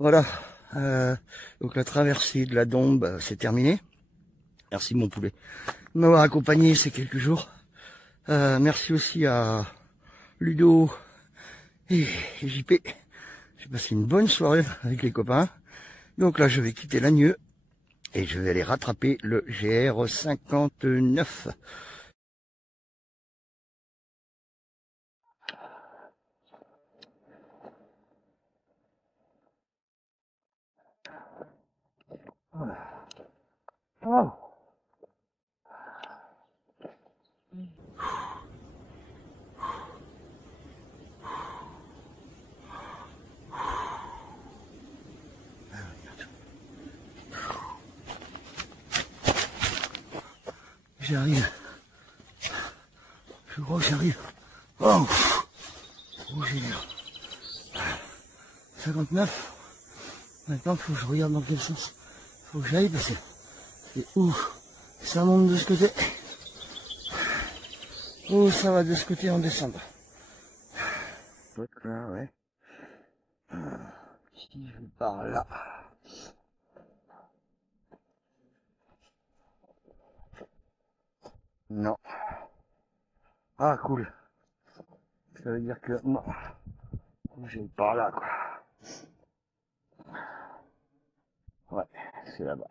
Voilà, donc la traversée de la Dombe, c'est terminé. Merci mon poulet de m'avoir accompagné ces quelques jours. Merci aussi à Ludo et JP. J'ai passé une bonne soirée avec les copains. Donc là, je vais quitter Lagneux et je vais aller rattraper le GR59. Voilà. Oh. J'arrive. Je crois que j'arrive. Oh, oh génial. 59. Maintenant, il faut que je regarde dans quel sens. Il faut que j'aille parce que c'est ouf. Ça monte de ce côté. Oh, ça va de ce côté en descendre. Là, ouais. Si je vais par là. Non. Ah, cool. Ça veut dire que non. Je vais par là, quoi. Ouais, c'est là-bas.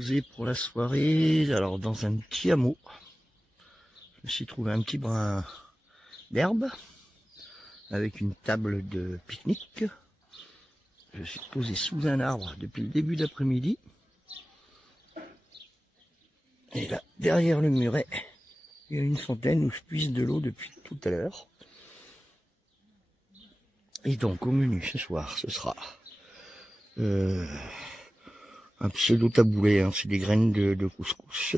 posé pour la soirée, alors dans un petit hameau. Je me suis trouvé un petit brin d'herbe avec une table de pique-nique. Je suis posé sous un arbre depuis le début d'après-midi. Et là, derrière le muret, il y a une fontaine où je puise de l'eau depuis tout à l'heure. Et donc au menu ce soir, ce sera un pseudo taboulé, hein, c'est des graines de couscous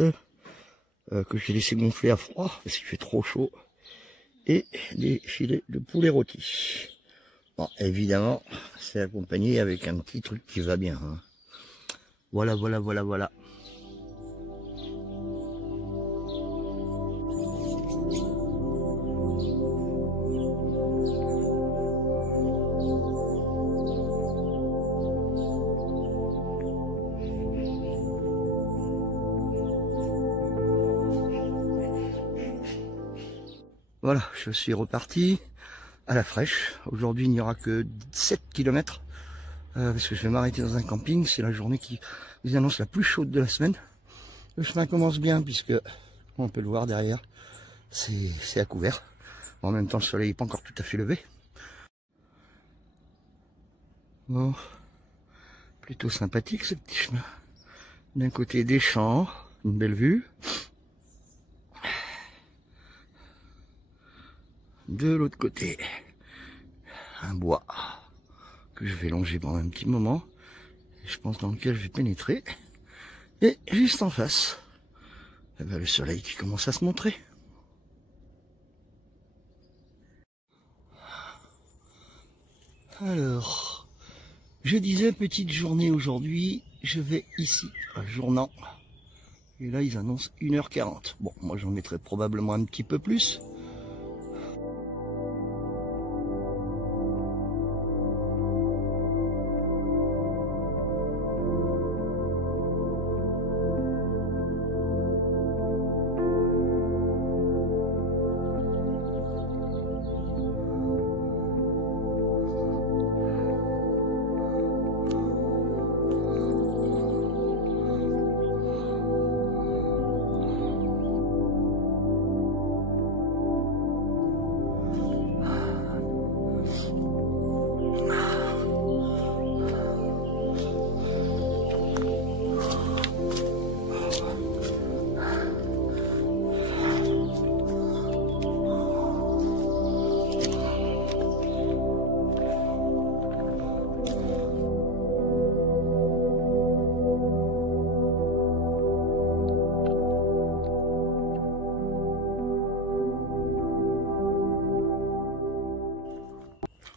que j'ai laissé gonfler à froid parce qu'il fait trop chaud, et des filets de poulet rôti. Bon, évidemment, c'est accompagné avec un petit truc qui va bien. Hein. Voilà. Voilà, je suis reparti à la fraîche. Aujourd'hui, il n'y aura que 7 km parce que je vais m'arrêter dans un camping. C'est la journée qui vous annonce la plus chaude de la semaine. Le chemin commence bien puisque, on peut le voir derrière, c'est à couvert. En même temps, le soleil n'est pas encore tout à fait levé. Bon, plutôt sympathique ce petit chemin. D'un côté des champs, une belle vue. De l'autre côté, un bois que je vais longer pendant un petit moment, je pense dans lequel je vais pénétrer. Et juste en face, eh ben, le soleil qui commence à se montrer. Alors, je disais petite journée aujourd'hui, je vais ici, à Journan. Et là, ils annoncent 1h40. Bon, moi j'en mettrai probablement un petit peu plus.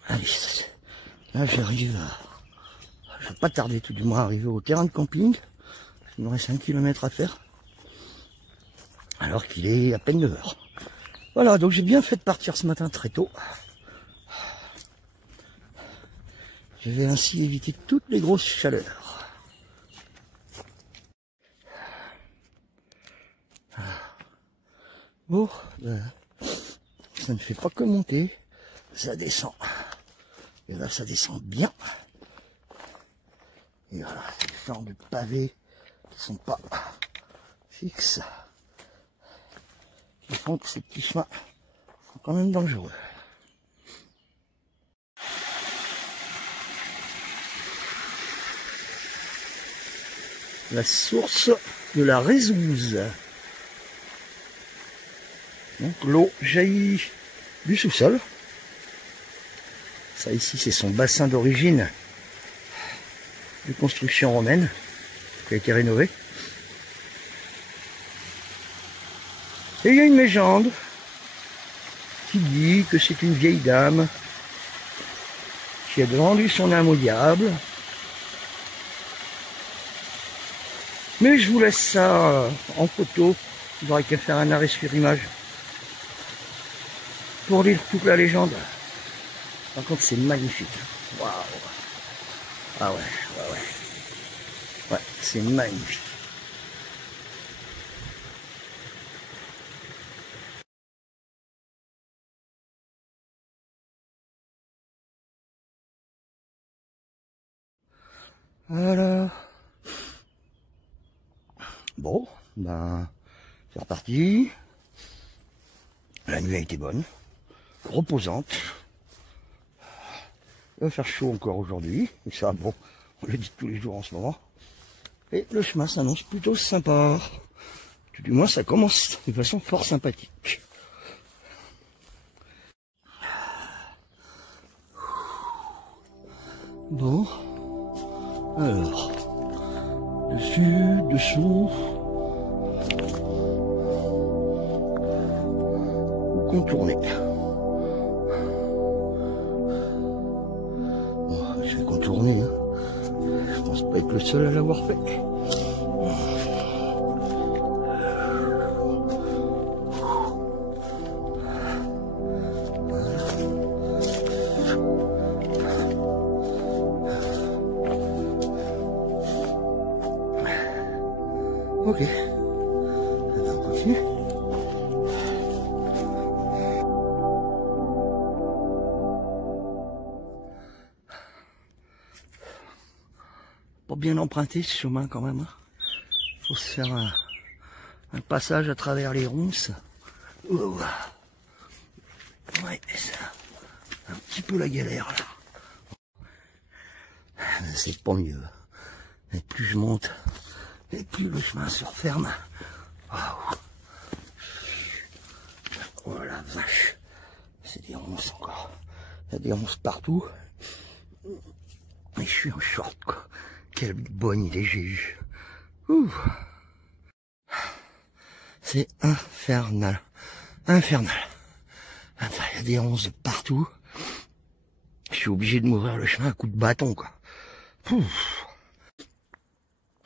Allez, là j'arrive à... Je vais pas tarder tout du moins à arriver au terrain de camping. Il me reste 1 km à faire. Alors qu'il est à peine 9 h. Voilà, donc j'ai bien fait de partir ce matin très tôt. Je vais ainsi éviter toutes les grosses chaleurs. Bon, ça ne fait pas que monter, ça descend. Et là, ça descend bien. Et voilà, c'est des genres de pavés qui sont pas fixes, qui font que ces petits chemins sont quand même dangereux. La source de la Rézouze. Donc l'eau jaillit du sous-sol. Ça ici c'est son bassin d'origine de construction romaine qui a été rénové. Et il y a une légende qui dit que c'est une vieille dame qui a vendu son âme au diable. Mais je vous laisse ça en photo. Il faudrait qu'à faire un arrêt sur image pour lire toute la légende. Par contre, c'est magnifique. Waouh! Ah ouais. Ouais, c'est magnifique. Voilà. Bon, ben, c'est reparti. La nuit a été bonne, reposante. Il va faire chaud encore aujourd'hui, et ça, bon, on le dit tous les jours en ce moment. Et le chemin s'annonce plutôt sympa. Tout du moins, ça commence de façon fort sympathique. Bon, alors, dessus, dessous, ou contourner. Bon, je vais contourner, hein. Je pense pas être le seul à l'avoir fait. Ok, alors on continue. Pour bien emprunter ce chemin quand même, hein. Faut se faire un passage à travers les ronces. Oh. Ouais, c'est un petit peu la galère là. C'est pas mieux. Et plus je monte, et plus le chemin se referme. Waouh. Oh la vache. C'est des ronces encore. Il y a des ronces partout. Et je suis en short quoi. Quelle bonne idée j'ai eue. C'est infernal. Infernal. Enfin, il y a des ronces partout. Je suis obligé de m'ouvrir le chemin à coups de bâton quoi. Pouf.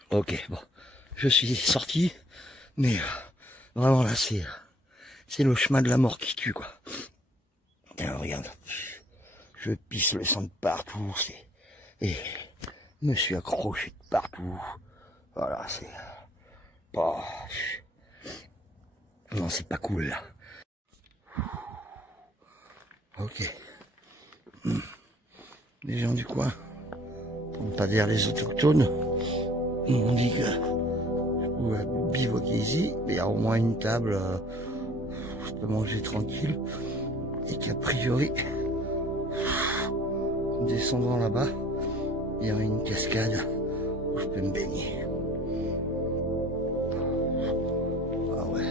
Ok, bon. Je suis sorti. Mais vraiment là c'est le chemin de la mort qui tue quoi. Tiens, regarde. Je pisse le sang de partout. Et je me suis accroché de partout. Voilà, c'est pas... Non, c'est pas cool là. Ok. Les gens du coin, pour ne pas dire les autochtones, m'ont dit que je pouvais bivouaquer ici, mais il y a au moins une table, je peux manger tranquille, et qu'a priori, en descendant là-bas, il y aurait une cascade où je peux me baigner. Ah ouais.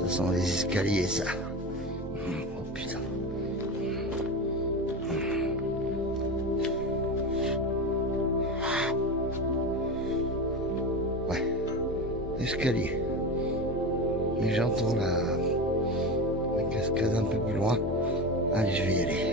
Ça sent les escaliers, ça. Oh putain. Ouais. Escalier. Mais j'entends la cascade un peu plus loin. Allez, je vais y aller.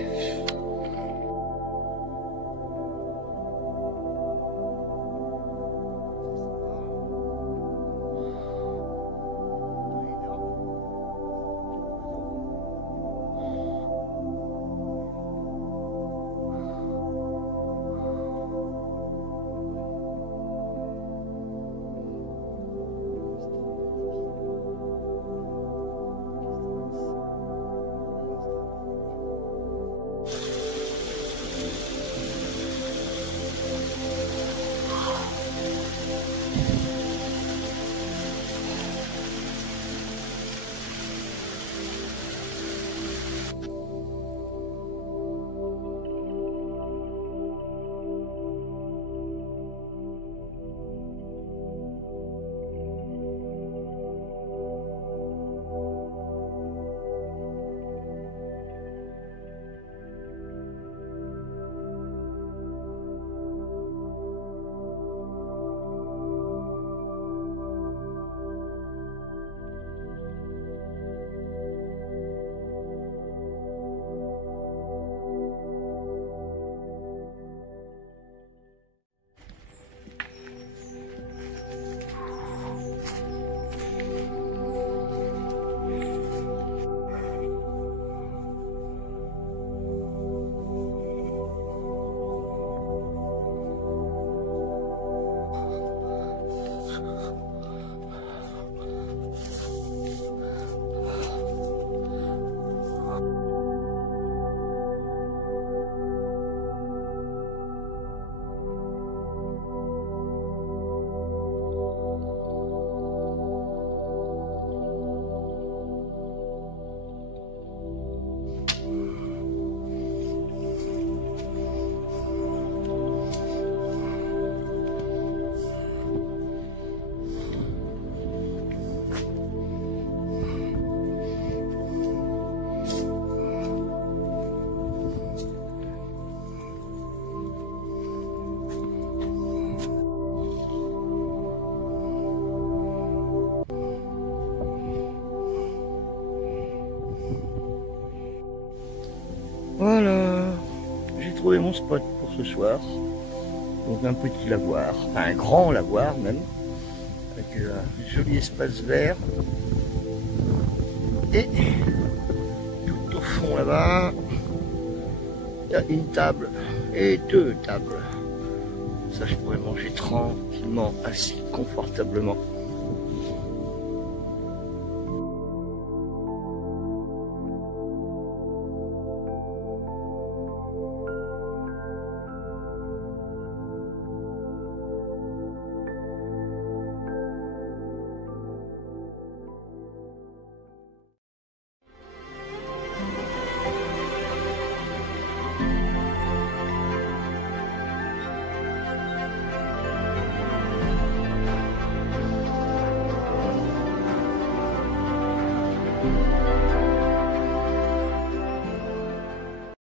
Voilà, j'ai trouvé mon spot pour ce soir. Donc un petit lavoir, enfin un grand lavoir même, avec un joli espace vert. Et tout au fond là-bas, il y a une table et deux tables. Ça, je pourrais manger tranquillement, assis confortablement.